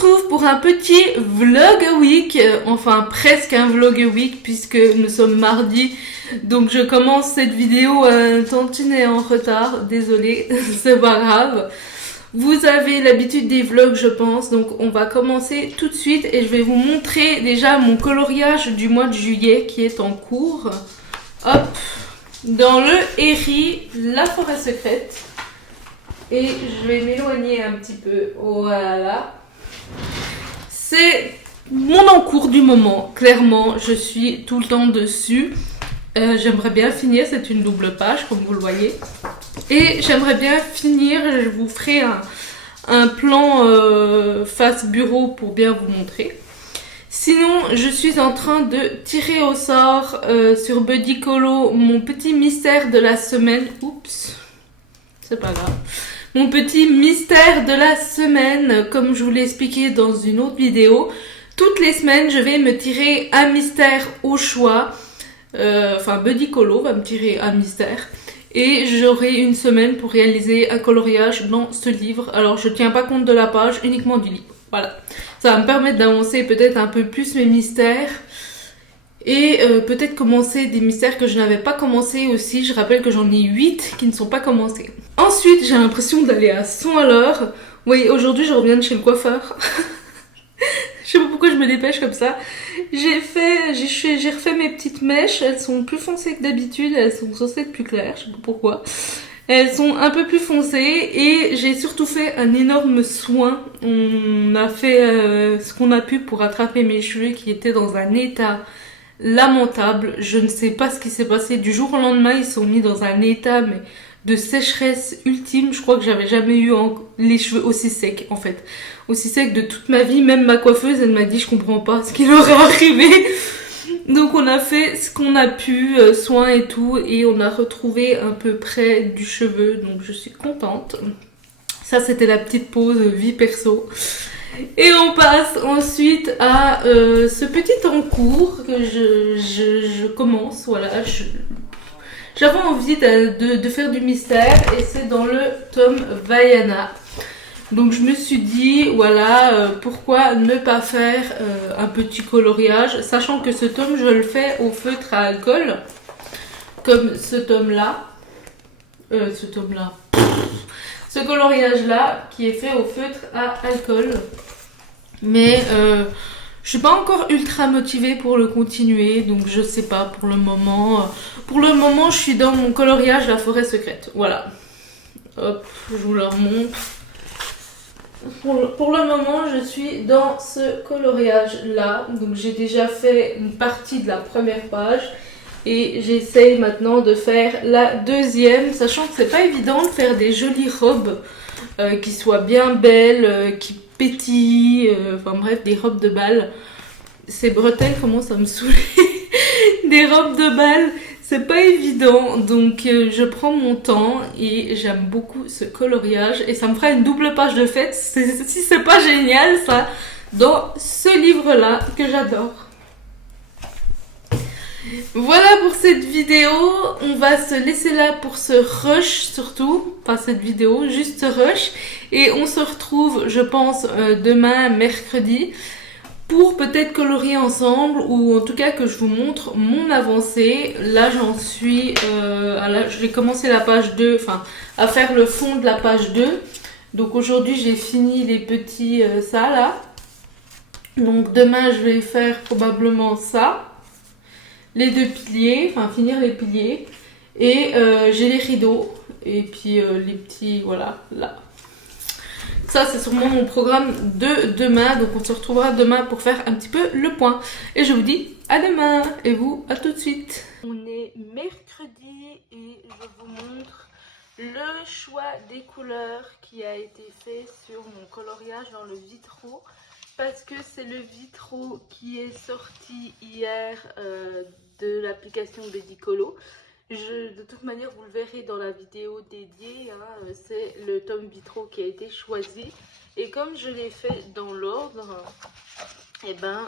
retrouve pour un petit vlog week, enfin presque un vlog week puisque nous sommes mardi. Donc je commence cette vidéo un tantinet en retard, désolée, c'est pas grave. Vous avez l'habitude des vlogs je pense, donc on va commencer tout de suite et je vais vous montrer déjà mon coloriage du mois de juillet qui est en cours. Hop, dans le Herri, la forêt secrète. Et je vais m'éloigner un petit peu, voilà. C'est mon encours du moment, clairement, je suis tout le temps dessus. J'aimerais bien finir, c'est une double page comme vous le voyez. Et j'aimerais bien finir, je vous ferai un plan face bureau pour bien vous montrer. Sinon, je suis en train de tirer au sort sur Buddycolo mon petit mystère de la semaine. Oups, c'est pas grave. Mon petit mystère de la semaine, comme je vous l'ai expliqué dans une autre vidéo. Toutes les semaines, je vais me tirer un mystère au choix. Enfin, Buddycolo va me tirer un mystère. Et j'aurai une semaine pour réaliser un coloriage dans ce livre. Alors, je ne tiens pas compte de la page, uniquement du livre. Voilà. Ça va me permettre d'avancer peut-être un peu plus mes mystères. Et peut-être commencer des mystères que je n'avais pas commencé aussi. Je rappelle que j'en ai 8 qui ne sont pas commencés. Ensuite, j'ai l'impression d'aller à 100 à l'heure. Vous voyez, aujourd'hui, je reviens de chez le coiffeur. Je sais pas pourquoi je me dépêche comme ça. J'ai refait mes petites mèches. Elles sont plus foncées que d'habitude. Elles sont censées être plus claires. Je sais pas pourquoi. Elles sont un peu plus foncées. Et j'ai surtout fait un énorme soin. On a fait ce qu'on a pu pour rattraper mes cheveux qui étaient dans un état lamentable. Je ne sais pas ce qui s'est passé. Du jour au lendemain, ils sont mis dans un état mais de sécheresse ultime. Je crois que j'avais jamais eu les cheveux aussi secs en fait. Aussi secs de toute ma vie. Même ma coiffeuse, elle m'a dit je comprends pas ce qui leur est arrivé. Donc on a fait ce qu'on a pu, soin et tout. Et on a retrouvé un peu près du cheveu. Donc je suis contente. Ça c'était la petite pause vie perso. Et on passe ensuite à ce petit encours que je commence. Voilà, j'avais envie de faire du mystère et c'est dans le tome Vaiana. Donc je me suis dit, voilà, pourquoi ne pas faire un petit coloriage, sachant que ce tome, je le fais au feutre à alcool, comme ce tome-là. Ce coloriage-là, qui est fait au feutre à alcool. Mais je suis pas encore ultra motivée pour le continuer, donc je sais pas pour le moment. Pour le moment, je suis dans mon coloriage La Forêt Secrète. Voilà. Hop, je vous le remontre. Pour le moment, je suis dans ce coloriage-là. Donc j'ai déjà fait une partie de la première page. Et j'essaye maintenant de faire la deuxième, sachant que c'est pas évident de faire des jolies robes qui soient bien belles, qui pétillent, enfin bref, des robes de bal. Ces bretelles commencent à me saouler. Des robes de bal, c'est pas évident, donc je prends mon temps et j'aime beaucoup ce coloriage. Et ça me fera une double page de fête, si c'est pas génial ça, dans ce livre-là que j'adore. Voilà pour cette vidéo, on va se laisser là pour ce rush surtout, pas cette vidéo, juste ce rush. Et on se retrouve, je pense, demain, mercredi, pour peut-être colorier ensemble, ou en tout cas que je vous montre mon avancée. Là j'en suis, je vais commencer la page 2, enfin à faire le fond de la page 2. Donc aujourd'hui j'ai fini les petits ça là. Donc demain je vais faire probablement ça. Les deux piliers, enfin finir les piliers. Et j'ai les rideaux. Et puis les petits, voilà, là. Ça, c'est sûrement mon programme de demain. Donc, on se retrouvera demain pour faire un petit peu le point. Et je vous dis à demain. Et vous, à tout de suite. On est mercredi et je vous montre le choix des couleurs qui a été fait sur mon coloriage dans le vitraux. Parce que c'est le vitraux qui est sorti hier de l'application Buddycolo. De toute manière, vous le verrez dans la vidéo dédiée, hein, c'est le tome vitraux qui a été choisi. Et comme je l'ai fait dans l'ordre, et ben,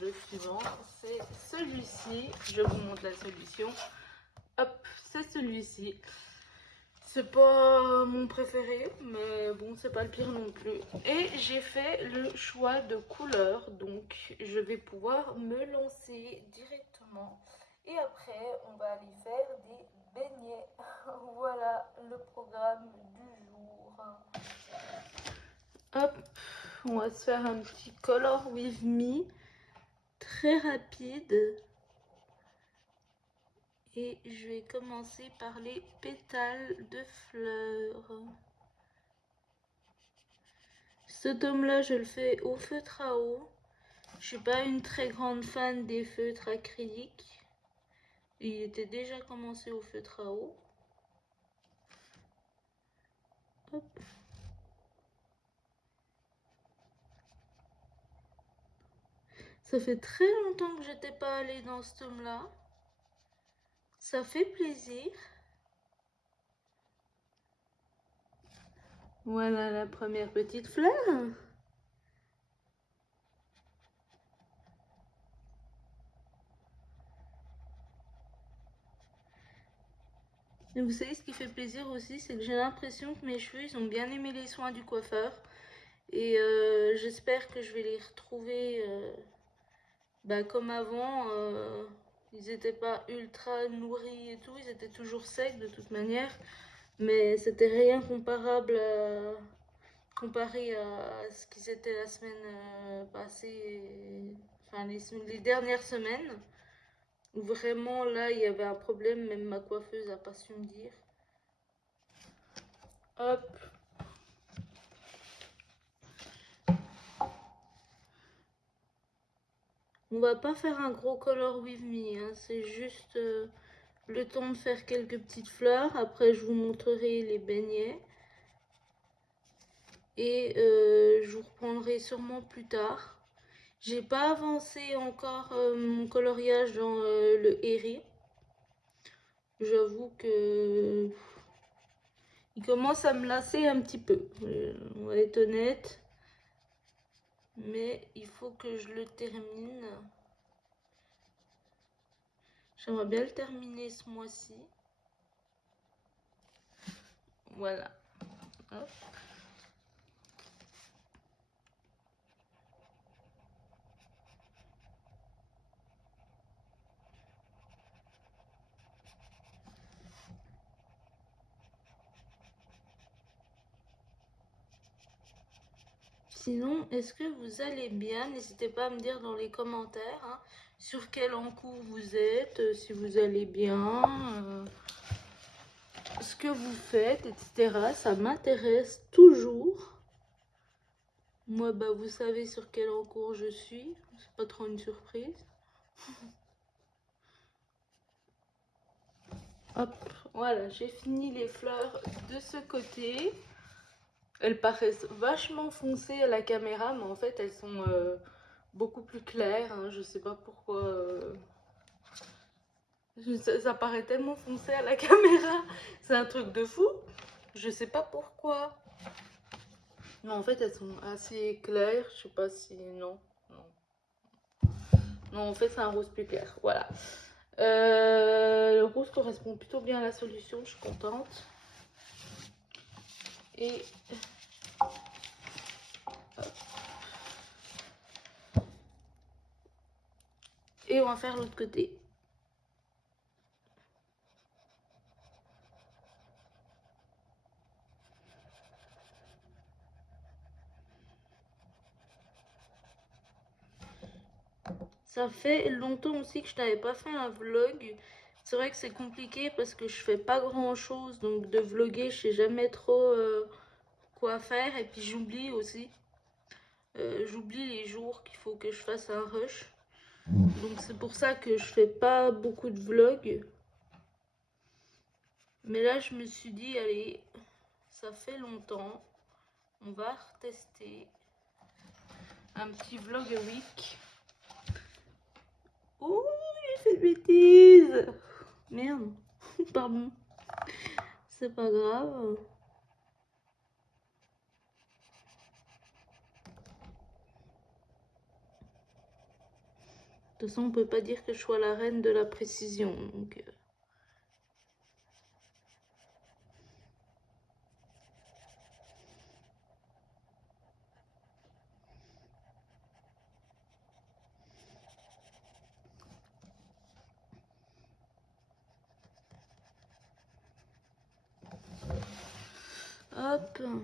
le suivant, c'est celui-ci. Je vous montre la solution. Hop, c'est celui-ci. C'est pas mon préféré, mais bon, c'est pas le pire non plus. Et j'ai fait le choix de couleur, donc je vais pouvoir me lancer directement. Et après, on va aller faire des beignets. Voilà le programme du jour. Hop, on va se faire un petit color with me, très rapide. Et je vais commencer par les pétales de fleurs. Ce tome-là, je le fais au feutre à eau. Je suis pas une très grande fan des feutres acryliques. Il était déjà commencé au feutre à eau. Hop. Ça fait très longtemps que j'étais pas allée dans ce tome-là. Ça fait plaisir. Voilà la première petite fleur. Et vous savez, ce qui fait plaisir aussi, c'est que j'ai l'impression que mes cheveux, ils ont bien aimé les soins du coiffeur. Et j'espère que je vais les retrouver comme avant. Ils n'étaient pas ultra nourris et tout, ils étaient toujours secs de toute manière. Mais c'était rien comparé à ce qu'ils étaient la semaine passée, enfin les dernières semaines. Où vraiment là, il y avait un problème, même ma coiffeuse n'a pas su me dire. Hop. On va pas faire un gros color with me, hein. C'est juste le temps de faire quelques petites fleurs. Après, je vous montrerai les beignets. Et je vous reprendrai sûrement plus tard. J'ai pas avancé encore mon coloriage dans le héré. J'avoue que il commence à me lasser un petit peu. On va être honnête. Mais il faut que je le termine. J'aimerais bien le terminer ce mois-ci. Voilà. Hop. Sinon, est-ce que vous allez bien? N'hésitez pas à me dire dans les commentaires hein, sur quel encours vous êtes, si vous allez bien, ce que vous faites, etc. Ça m'intéresse toujours. Moi, vous savez sur quel encours je suis. C'est pas trop une surprise. Hop, voilà, j'ai fini les fleurs de ce côté. Elles paraissent vachement foncées à la caméra, mais en fait, elles sont beaucoup plus claires. Hein, je sais pas pourquoi. Ça paraît tellement foncé à la caméra. C'est un truc de fou. Je sais pas pourquoi. Non, en fait, elles sont assez claires. Je sais pas si... Non. Non, en fait, c'est un rose plus clair. Voilà. Le rose correspond plutôt bien à la solution. Je suis contente. Et... Et on va faire l'autre côté. Ça fait longtemps aussi que je n'avais pas fait un vlog. C'est vrai que c'est compliqué parce que je fais pas grand chose. Donc de vlogger, je sais jamais trop quoi faire. Et puis j'oublie aussi. J'oublie les jours qu'il faut que je fasse un rush. Donc c'est pour ça que je fais pas beaucoup de vlogs. Mais là je me suis dit, allez, ça fait longtemps. On va retester un petit vlog week. Ouh, j'ai fait de bêtises. Merde, pardon. C'est pas grave. De toute façon, on peut pas dire que je sois la reine de la précision. Donc... Hop.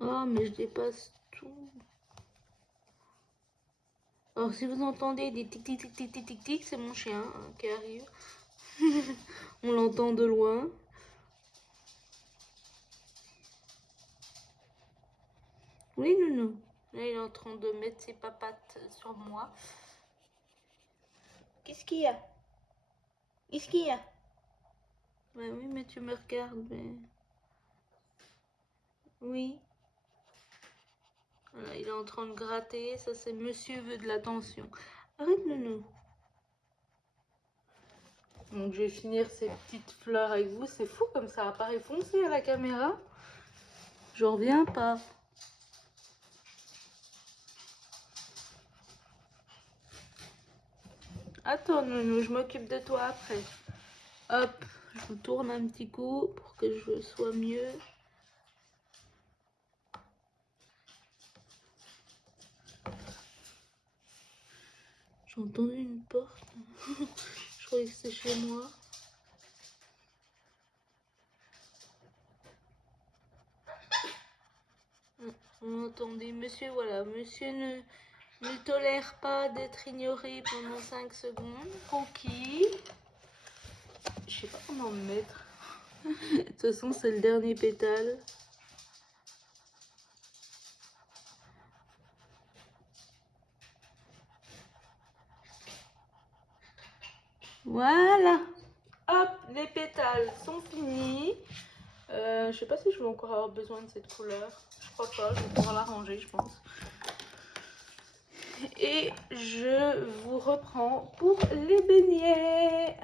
Ah, mais je dépasse tout. Alors, si vous entendez des tic tic tic tic tic tic tic, c'est mon chien hein, qui arrive. On l'entend de loin. Oui, Nounou. Là, il est en train de mettre ses papates sur moi. Qu'est-ce qu'il y a? Qu'est-ce qu'il y a? Bah oui, mais tu me regardes, mais... Oui. Voilà, il est en train de gratter. Ça, c'est monsieur veut de l'attention. Arrête, Nounou. Donc, je vais finir ces petites fleurs avec vous. C'est fou comme ça apparaît foncé à la caméra. J'en reviens pas. Attends, Nounou, je m'occupe de toi après. Hop, je vous tourne un petit coup pour que je sois mieux. J'ai entendu une porte. Je croyais que c'était chez moi. Vous entendez, monsieur, voilà, monsieur ne tolère pas d'être ignoré pendant 5 secondes. Ok. Je sais pas comment me mettre. De toute façon, c'est le dernier pétale. Voilà. Hop, les pétales sont finis. Je sais pas si je vais encore avoir besoin de cette couleur. Je crois pas, je vais pouvoir la ranger, je pense. Et je vous reprends pour les beignets.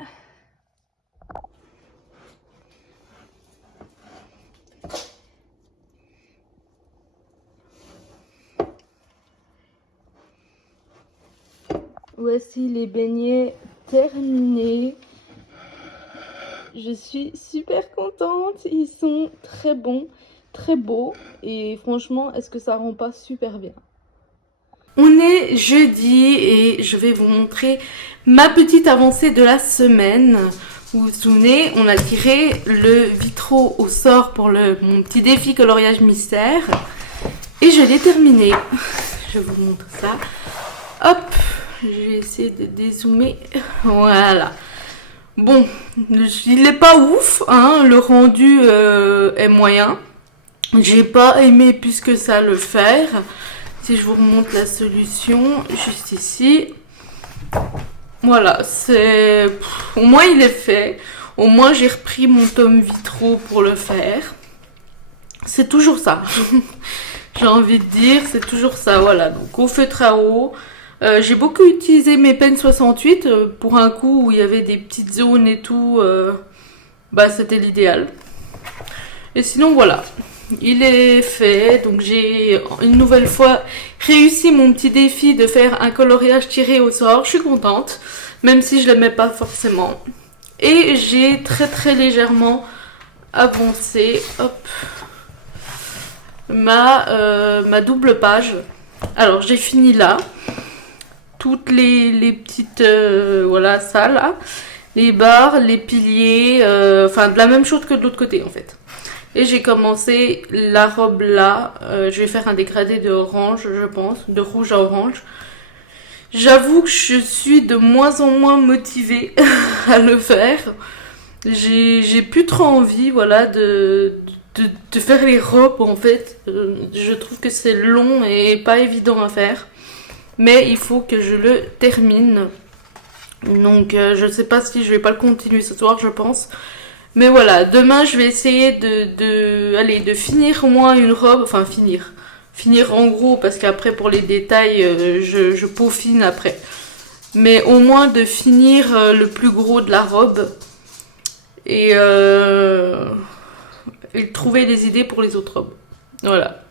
Voici les beignets terminés. Je suis super contente. Ils sont très bons, très beaux. Et franchement, est-ce que ça rend pas super bien? On est jeudi et je vais vous montrer ma petite avancée de la semaine. Vous vous souvenez, on a tiré le vitraux au sort pour mon petit défi coloriage mystère. Et je l'ai terminé. Je vous montre ça. Hop, je vais essayer de dézoomer. Voilà. Bon, il n'est pas ouf, hein, le rendu est moyen. J'ai pas aimé plus que ça le faire. Si je vous remonte la solution, juste ici. Voilà, c'est... Au moins il est fait. Au moins j'ai repris mon tome vitraux pour le faire. C'est toujours ça. J'ai envie de dire, c'est toujours ça. Voilà, donc au feutre à eau. J'ai beaucoup utilisé mes pennes 68 pour un coup où il y avait des petites zones et tout. Bah, c'était l'idéal. Et sinon, voilà. Il est fait. Donc, j'ai une nouvelle fois réussi mon petit défi de faire un coloriage tiré au sort. Je suis contente. Même si je ne l'aimais pas forcément. Et j'ai très très légèrement avancé. Hop. Ma double page. Alors, j'ai fini là. Toutes les petites voilà ça là, les barres, les piliers, enfin de la même chose que de l'autre côté en fait. Et j'ai commencé la robe là, je vais faire un dégradé de orange je pense, de rouge à orange. J'avoue que je suis de moins en moins motivée à le faire. J'ai plus trop envie voilà de faire les robes en fait. Je trouve que c'est long et pas évident à faire. Mais il faut que je le termine. Donc je ne sais pas si je vais pas le continuer ce soir, je pense. Mais voilà, demain je vais essayer de finir au moins une robe. Enfin finir. Finir en gros parce qu'après pour les détails je peaufine après. Mais au moins de finir le plus gros de la robe. Et trouver des idées pour les autres robes. Voilà.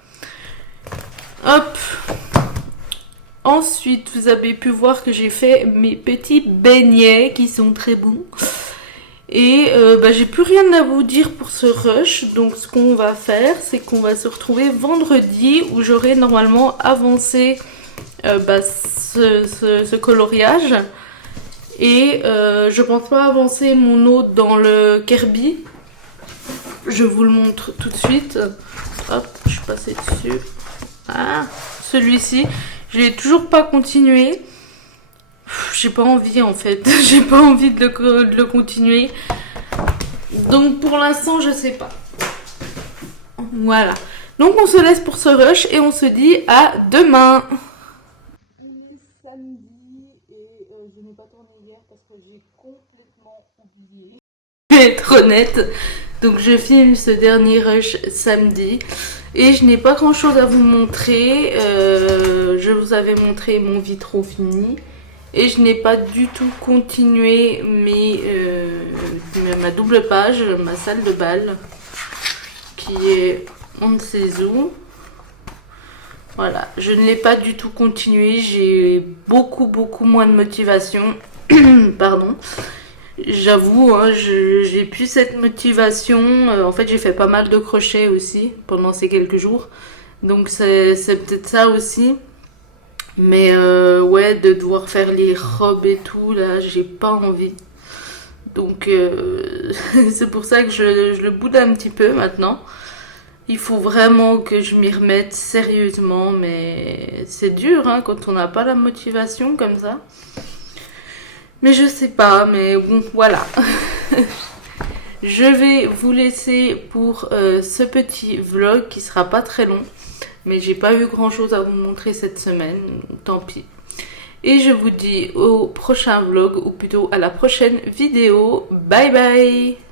Hop. Ensuite, vous avez pu voir que j'ai fait mes petits beignets qui sont très bons. Et j'ai plus rien à vous dire pour ce rush. Donc ce qu'on va faire, c'est qu'on va se retrouver vendredi où j'aurai normalement avancé ce coloriage. Et je pense pas avancer mon autre dans le Kirby. Je vous le montre tout de suite. Hop, je suis passée dessus. Ah, celui-ci, je l'ai toujours pas continué. J'ai pas envie en fait. J'ai pas envie de le continuer. Donc pour l'instant, je sais pas. Voilà. Donc on se laisse pour ce rush et on se dit à demain. Il est samedi et je n'ai pas tourné hier parce que j'ai complètement oublié. Je vais être honnête. Donc je filme ce dernier rush samedi et je n'ai pas grand chose à vous montrer. Je vous avais montré mon vitro fini et je n'ai pas du tout continué ma double page, ma salle de bal qui est on ne sait où. Voilà, je ne l'ai pas du tout continué, j'ai beaucoup moins de motivation. Pardon. J'avoue, hein, j'ai plus cette motivation. En fait, j'ai fait pas mal de crochets aussi pendant ces quelques jours. Donc, c'est peut-être ça aussi. Mais ouais, de devoir faire les robes et tout, là, j'ai pas envie. Donc, c'est pour ça que je le boude un petit peu maintenant. Il faut vraiment que je m'y remette sérieusement. Mais c'est dur, hein, quand on n'a pas la motivation comme ça. Mais je sais pas, mais bon, voilà. Je vais vous laisser pour ce petit vlog qui sera pas très long. Mais j'ai pas eu grand chose à vous montrer cette semaine, tant pis. Et je vous dis au prochain vlog, ou plutôt à la prochaine vidéo. Bye bye!